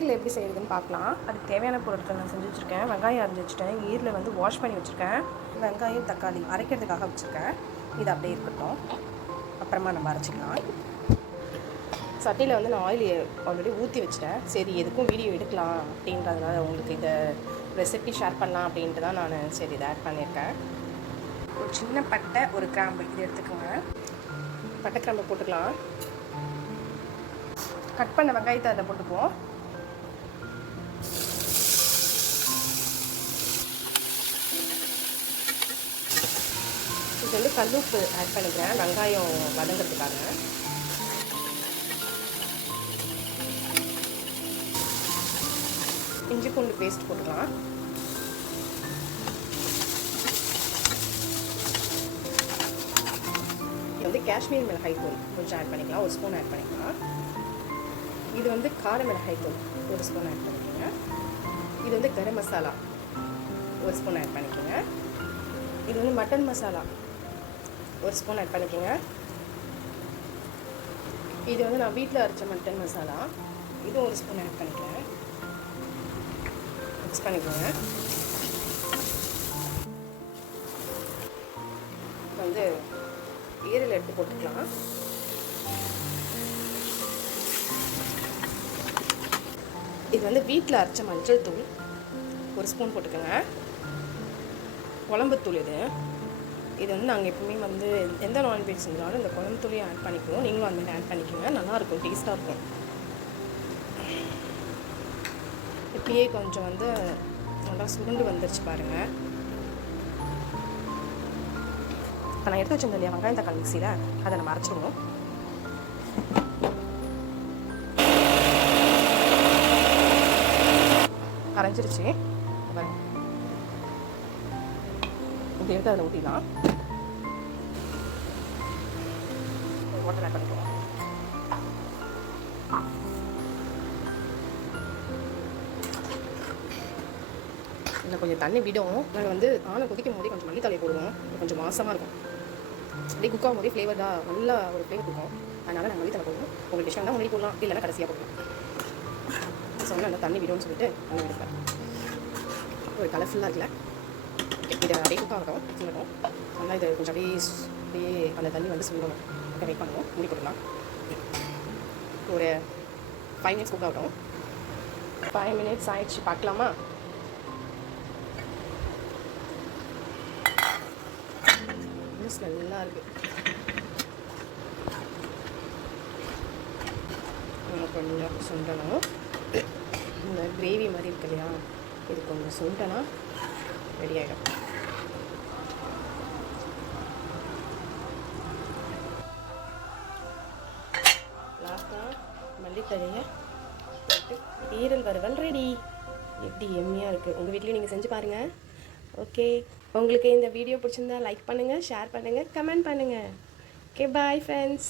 ஈரல் எப்படி செய்யுதுன்னு பார்க்கலாம். அதுக்கு தேவையான பொருட்கள் நான் செஞ்சு வச்சுருக்கேன். வெங்காயம் அரைஞ்சி வச்சுட்டேன். ஈரலை வந்து வாஷ் பண்ணி வச்சுருக்கேன். வெங்காயம் தக்காளி அரைக்கிறதுக்காக வச்சுருக்கேன். இது அப்படியே இருக்கட்டும், அப்புறமா நம்ம அரைச்சிக்கலாம். சட்டியில் வந்து நான் ஆயில் ஆல்ரெடி ஊற்றி வச்சுட்டேன். சரி எதுக்கும் வீடியோ எடுக்கலாம் அப்படின்றதுனால உங்களுக்கு இதை ரெசிபி ஷேர் பண்ணலாம் அப்படின்ட்டு தான் நான் சரி இதை ஆட் பண்ணியிருக்கேன். ஒரு சின்ன பட்டை, ஒரு கிராம்பு இது எடுத்துக்கோங்க. பட்டை கிராம்பு போட்டுக்கலாம். கட் பண்ண வெங்காயத்தை அதை போட்டுக்குவோம். இது வந்து கல்லுப்பு ஆட் பண்ணிக்கிறேன் வெங்காயம் வதங்கிறதுக்காக. இஞ்சி பூண்டு பேஸ்ட் போட்டுக்கலாம். இது வந்து காஷ்மீர் மிளகாய் தூள் கொஞ்சம் ஆட் பண்ணிக்கலாம், ஒரு ஸ்பூன் ஆட் பண்ணிக்கலாம். இது வந்து கார மிளகாய் தூள் ஒரு ஸ்பூன் ஆட் பண்ணிக்கோங்க. இது வந்து கரம் மசாலா ஒரு ஸ்பூன் ஆட் பண்ணிக்கோங்க. இது வந்து மட்டன் மசாலா ஒரு ஸ்பூன் ஆட் பண்ணிக்கோங்க. இது வந்து நான் வீட்டில் அரைச்ச மட்டன் மசாலா, இதுவும் ஒரு ஸ்பூன் ஆட் பண்ணிக்கிறேன். மிக்ஸ் பண்ணிக்கோங்க. வந்து ஈரல் எடுத்து போட்டுக்கலாம். இது வந்து வீட்டில் அரைச்ச மஞ்சள் தூள் ஒரு ஸ்பூன் போட்டுக்கோங்க. குழம்புத்தூள் இது வந்து நாங்கள் எப்பவுமே வந்து எந்த நான்வெஜ் செஞ்சாலும் இந்த குழம்புத்தூளையும் ஆட் பண்ணிக்குவோம். நீங்களும் அந்த மாதிரி ஆட் பண்ணிக்கோங்க, நல்லாயிருக்கும், டேஸ்ட்டாக இருக்கும். இப்பயே கொஞ்சம் வந்து நல்லா சுருண்டு வந்துருச்சு பாருங்கள். இப்போ நான் எடுத்து வச்சிருந்தேன் இல்லையா வெங்காயம் தக்காளி மிக்ஸியில், அதை நம்ம அரைச்சிடுவோம். அரைஞ்சிருச்சு. இதை எடுத்து அதில் ஊற்றிடலாம். வாட்டர் ஆட் பண்ணிக்குவோம். இன்னும் கொஞ்சம் தண்ணி விடும். நாங்கள் வந்து ஆனை கொதிக்கும் போதே கொஞ்சம் மல்லித்தலையை போடுவோம், கொஞ்சம் மாசமாக இருக்கும். அப்படியே குக்காகும் போதே ஃப்ளேவர்டாக நல்லா ஒரு ஃப்ளேவர் கொடுக்கும். அதனால் நாங்கள் மல்லித்தலை போடுவோம். உங்களுக்கு டிஷ்ஷாக தான் முன்னாடி போடலாம், இல்லைன்னா கடைசியாக போடுவோம். சொன்னால் நல்லா தண்ணி விடும்னு சொல்லிட்டு தண்ணி எடுப்பேன். ஒரு கலர்ஃபுல்லாக இருக்குல்ல. இதை அப்படியே குக் ஆகட்டும், சொல்லட்டும். நல்லா இது கொஞ்சம் அப்படியே அந்த தண்ணி வந்து சுண்டணும். அப்படியே வெயிட் பண்ணுவோம், மூடி போட்டுக்கலாம். ஒரு 5 மினிட்ஸ் குக் ஆகட்டும். 5 மினிட்ஸ் ஆயிடுச்சு, பார்க்கலாமா? நல்லா இருக்கு. கொஞ்சம் சுண்டணும். இந்த கிரேவி மாதிரி இருக்கு இல்லையா, இது கொஞ்சம் சுண்டனா ரெடி ஆகிடும். லாஸ்ட்டாக மல்லித்தழையை போட்டு ஈரல் வறுவல் ரெடி. எப்படி எம்மியாக இருக்குது. உங்கள் வீட்லேயும் நீங்கள் செஞ்சு பாருங்கள். ஓகே, உங்களுக்கு இந்த வீடியோ பிடிச்சிருந்தா லைக் பண்ணுங்கள், ஷேர் பண்ணுங்கள், கமெண்ட் பண்ணுங்கள். Okay, bye friends.